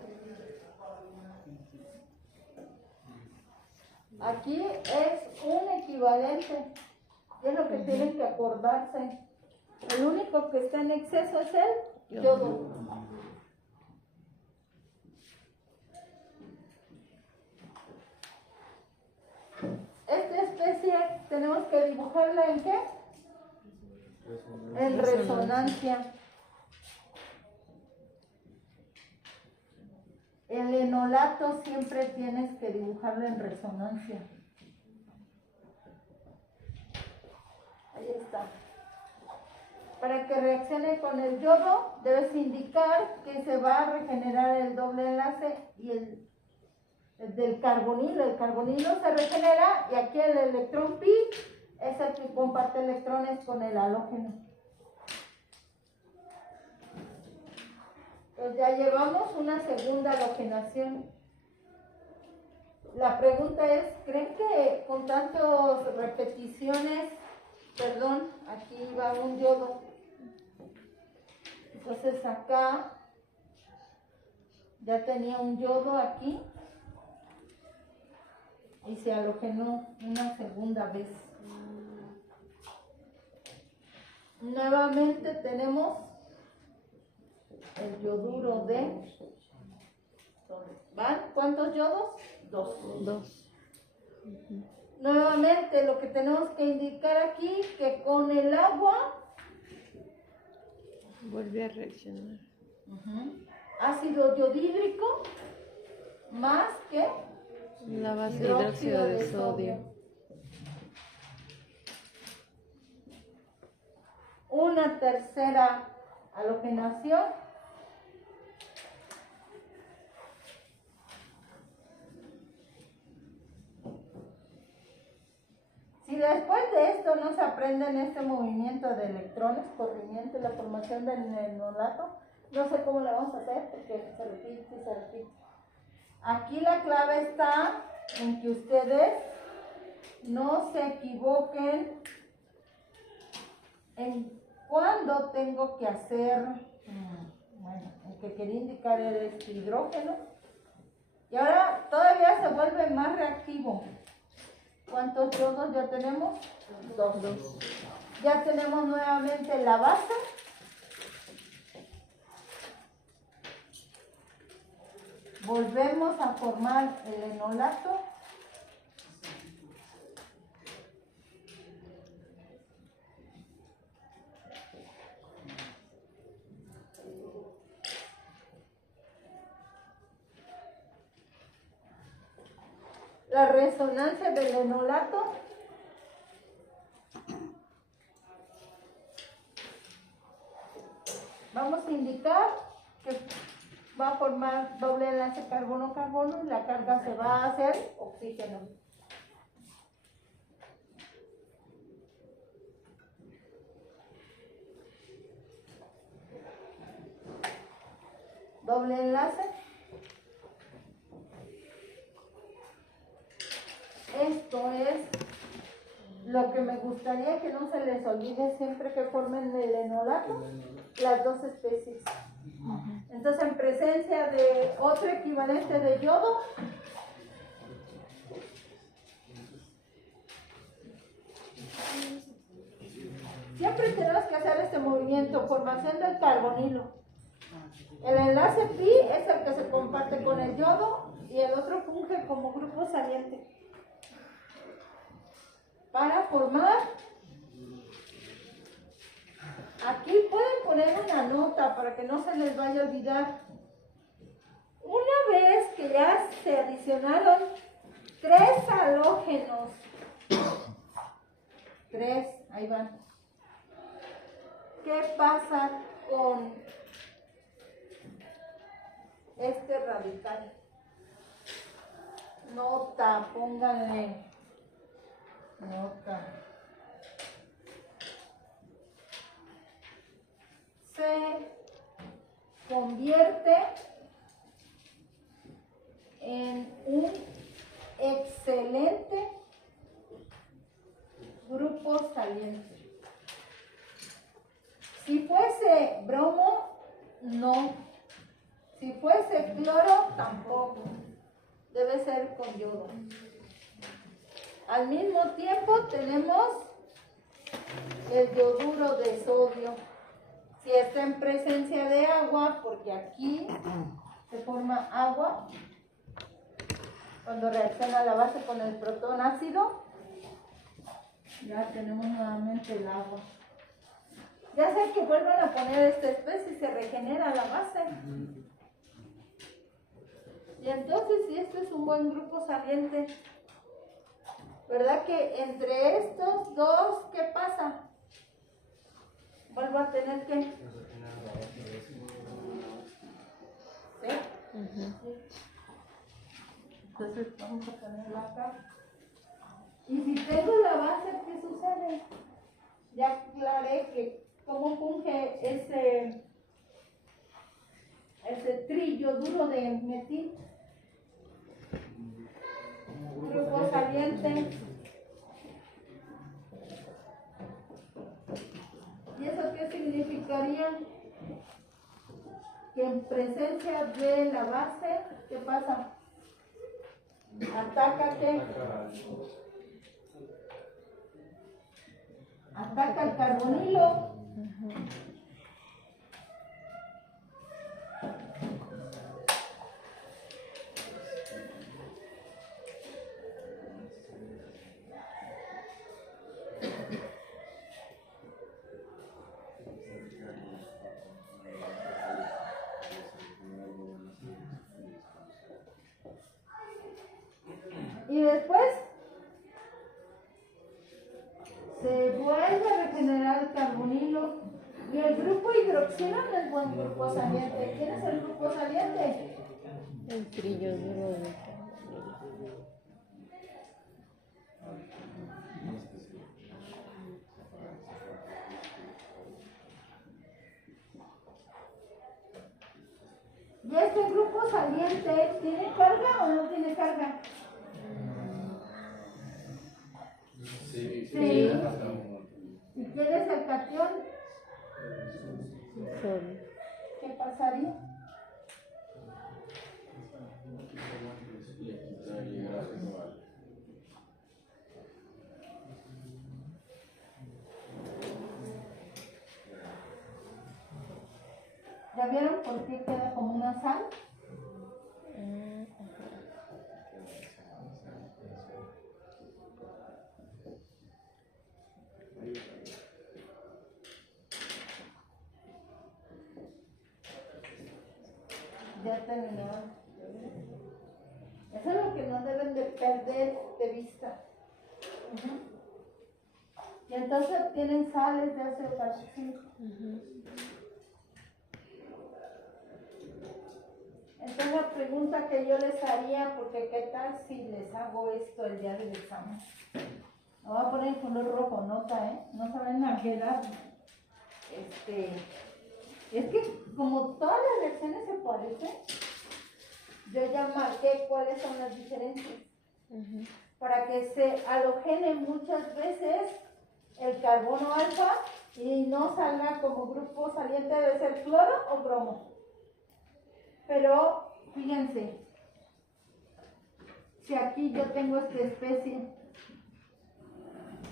Aquí es un equivalente. Es lo que tienen que acordarse. El único que está en exceso es el yodo. Esta especie tenemos que dibujarla ¿en qué? En resonancia. El enolato siempre tienes que dibujarlo en resonancia. Ahí está. Para que reaccione con el yodo, debes indicar que se va a regenerar el doble enlace y el del carbonilo. El carbonilo se regenera y aquí el electrón pi es el que comparte electrones con el halógeno. Pues ya llevamos una segunda halogenación. La pregunta es, ¿creen que con tantas repeticiones, aquí va un yodo? Entonces acá ya tenía un yodo aquí y se halogenó una segunda vez. Nuevamente tenemos el yoduro de... ¿Van? ¿Cuántos yodos? Dos. Nuevamente lo que tenemos que indicar aquí, que con el agua Vuelve a reaccionar. ácido yodhídrico más que La base de hidróxido de sodio. Una tercera halogenación. Si después de esto no se aprenden este movimiento de electrones, corrimiento y la formación del enolato, no sé cómo le vamos a hacer porque se repite y se repite. Aquí la clave está en que ustedes no se equivoquen en cuándo tengo que hacer, el que quería indicar era este hidrógeno Y ahora todavía se vuelve más reactivo. ¿Cuántos yodos ya tenemos? Dos. Ya tenemos nuevamente la base. Volvemos a formar el enolato. La resonancia del enolato. Vamos a indicar que va a formar doble enlace carbono-carbono y la carga se va a hacer oxígeno. Doble enlace. Esto es lo que me gustaría que no se les olvide siempre que formen el enolato, las dos especies. Entonces, en presencia de otro equivalente de yodo, siempre tenemos que hacer este movimiento, formación del carbonilo. El enlace pi es el que se comparte con el yodo y el otro funge como grupo saliente para formar. Aquí pueden poner una nota para que no se les vaya a olvidar. Una vez que ya se adicionaron 3 halógenos, 3, ahí van. ¿Qué pasa con este radical? Nota, pónganle nota. Se convierte en un excelente grupo saliente. Si fuese bromo, no. Si fuese cloro, tampoco. Debe ser con yodo. Al mismo tiempo tenemos el yoduro de sodio. Si está en presencia de agua, porque aquí se forma agua, cuando reacciona la base con el protón ácido, ya tenemos nuevamente el agua. Ya sea que vuelvan a poner esta especie y se regenera la base. Y entonces, si este es un buen grupo saliente, ¿verdad que entre estos dos, qué pasa? Vuelvo a tener que... ¿Sí? Entonces vamos a ponerla acá. Y si tengo la base, ¿qué sucede? Ya aclaré que cómo funge ese triyoduro de metil. Grupo saliente. ¿Y eso qué significaría? Que en presencia de la base, ¿qué pasa? Ataca ¿qué? Ataca el carbonilo. Y después se vuelve a regenerar el carbonilo y el grupo hidroxilo no es buen grupo saliente. ¿Quién es el grupo saliente? El triyoduro de carbonilo. ¿Y este grupo saliente tiene carga o no tiene carga? Sí. Sí. ¿Y quién es el catión? Sodio. ¿Qué pasaría? ¿Ya vieron por qué queda como una sal? Ya terminaron. Eso es lo que no deben de perder de vista. Y entonces tienen sales de ácido clorhídrico. Entonces la pregunta que yo les haría, porque qué tal si les hago esto el día del examen. Me voy a poner en color rojo, nota, no se van a quedar. Es que como todas las reacciones se parecen, yo ya marqué cuáles son las diferencias. Para que se halogene muchas veces el carbono alfa y no salga como grupo saliente, debe ser cloro o bromo. Pero fíjense, si aquí yo tengo esta especie,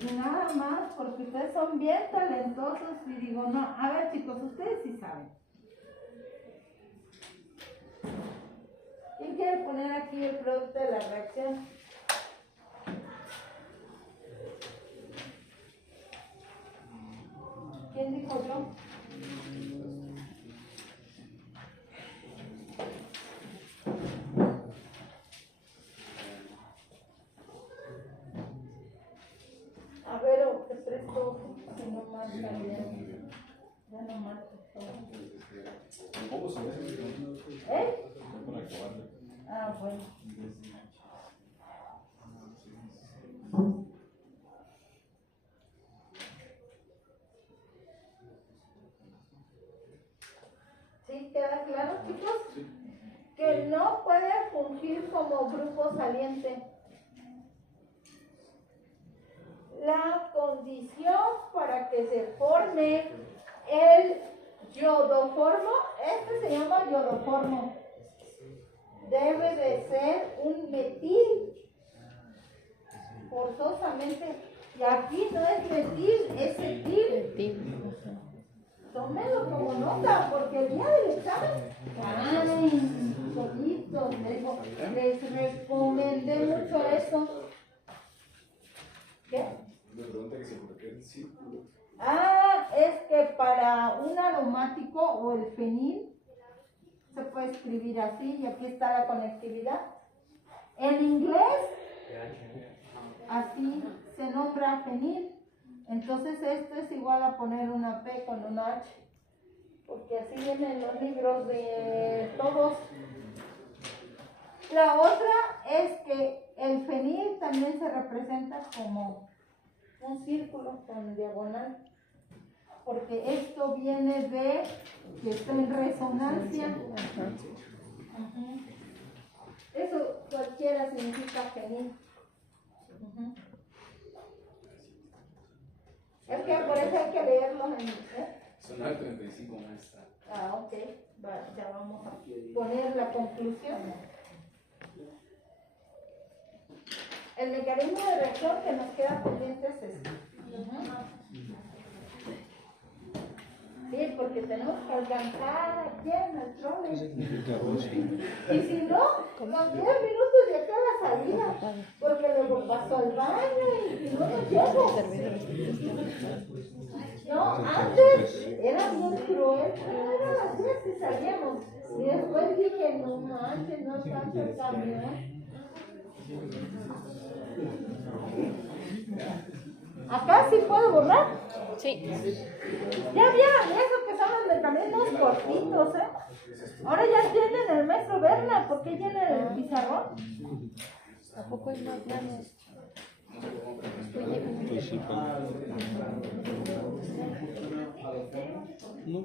y nada más, porque ustedes son bien talentosos y digo, no, a ver chicos, ustedes sí saben. ¿Quién quiere poner aquí el producto de la reacción? ¿Quién dijo yo? A ver, o te presto, si no marca bien. Ya no marca todo. ¿Eh? Ah, bueno. ¿Sí queda claro, chicos? Que no puede fungir como grupo saliente. La condición para que se forme el iodoformo, este se llama iodoformo, debe de ser un metil, forzosamente, y aquí no es metil, es etil. Tómenlo como nota, porque el día del examen, ay, solitos, les recomendé mucho eso. ¿Qué? Me pregunta que si por qué el círculo. Ah, es que para un aromático o el fenil se puede escribir así y aquí está la conectividad. En inglés, así se nombra fenil. Entonces esto es igual a poner una P con una H, porque así vienen los libros de todos. La otra es que el fenil también se representa como un círculo con diagonal, porque esto viene de que está en resonancia. Eso cualquiera significa fenil. Es que por eso hay que leerlo en Son al 35 maestra. Ah, ok. Ya vamos a poner la conclusión. El mecanismo de reacción que nos queda pendiente es este. Sí, porque tenemos que alcanzar aquí en el trole. Y si no, con 10 minutos de acá a la salida, porque luego paso al baño y si no, no llego. No, antes era muy cruel, pero eran las 10 que salíamos. Y después dije, no manches, no alcanza el camión. ¿Acá sí puedo borrar? Sí. Ya vieron eso que son los mecanismos cortitos, Ahora ya tienen el maestro Berna, ¿por qué llena el pizarrón? ¿A poco es más grande? Pues sí, No.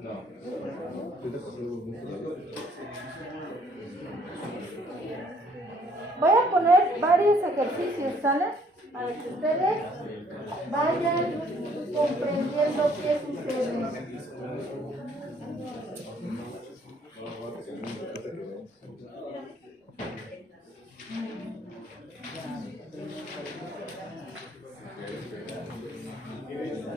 Voy a poner varios ejercicios, ¿sale? Para que ustedes vayan comprendiendo qué sucede. Fíjense.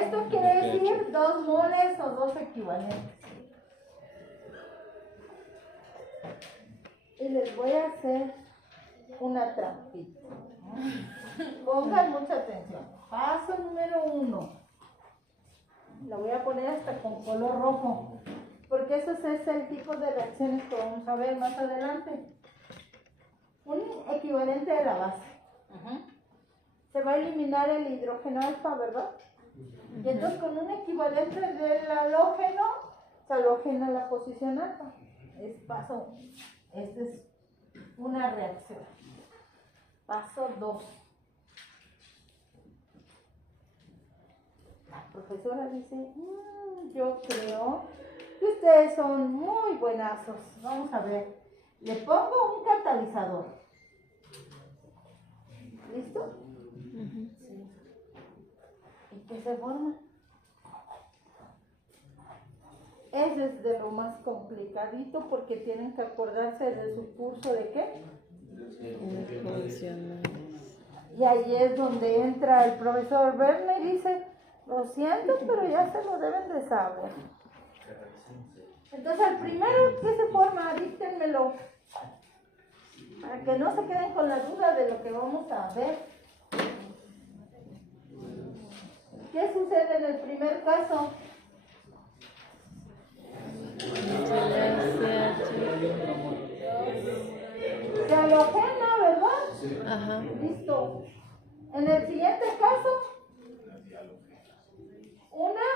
Esto quiere decir 2 moles o 2 equivalentes. Y les voy a hacer una trampita. Pongan mucha atención. Paso número 1. La voy a poner hasta con color rojo, porque ese es el tipo de reacciones que vamos a ver más adelante. Un equivalente de la base. Se va a eliminar el hidrógeno alfa, ¿verdad? Y entonces con un equivalente del halógeno, se halogena la posición alfa. Es paso 1. Esta es una reacción. Paso 2. La profesora dice, yo creo que ustedes son muy buenazos. Vamos a ver. Le pongo un catalizador. ¿Listo? Sí. ¿Y qué se forma? Ese es de lo más complicadito porque tienen que acordarse de su curso de qué. Y ahí es donde entra el profesor Werner y dice, lo siento, pero ya se lo deben de saber. Entonces, el primero que se forma, díctenmelo, para que no se queden con la duda de lo que vamos a ver. ¿Qué sucede en el primer caso? Se halogena, ¿verdad? Ajá. Listo. En el siguiente caso, una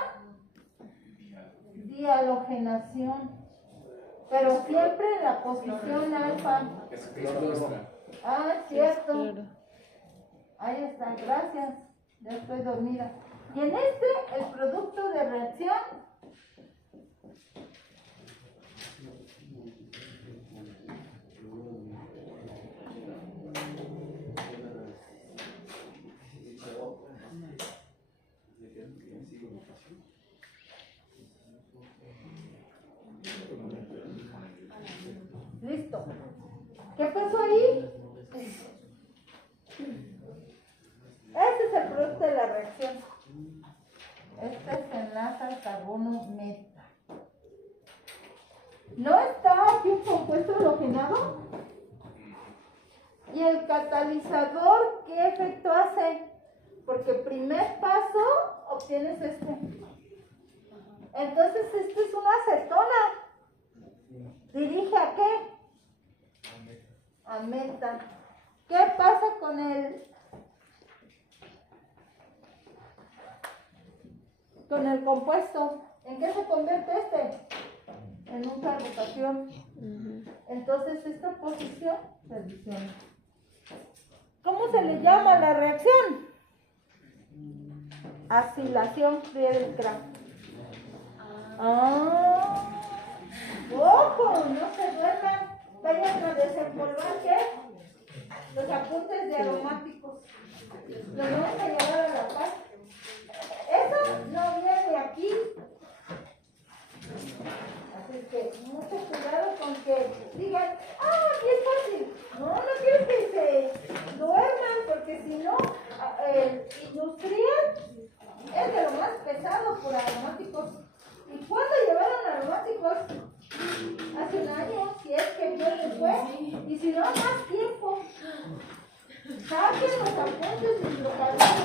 dihalogenación, pero siempre en la posición alfa. Es cloro extra. Ah, cierto. Claro. Ahí está, gracias. Ya estoy dormida. Y en este, el producto de reacción listo. ¿Qué pasó ahí? Este es el producto de la reacción. Este se enlaza al carbono meta. ¿No está aquí un compuesto halogenado? ¿Y el catalizador qué efecto hace? Porque primer paso obtienes este. Entonces este es una acetona. ¿Dirige a qué? A meta. ¿Qué pasa con el compuesto? ¿En qué se convierte este? En un carbocatión. Entonces esta posición se adiciona. ¿Cómo se le llama a la reacción? Acilación Friedel-Crafts. ¡Ojo! No se duerman. Vayan a desenvolver ¿qué? Los apuntes de aromáticos. Los vamos a llevar a la paz. Eso no viene aquí. Así que mucho cuidado con que digan, bien fácil. No quiero que se duerman, porque si no, el industrial es de lo más pesado por aromáticos. ¿Y cuándo llevaron aromáticos? Hace un año, si es que yo les fue, y si no, más tiempo. Saquen los apuntes de hidrocarburos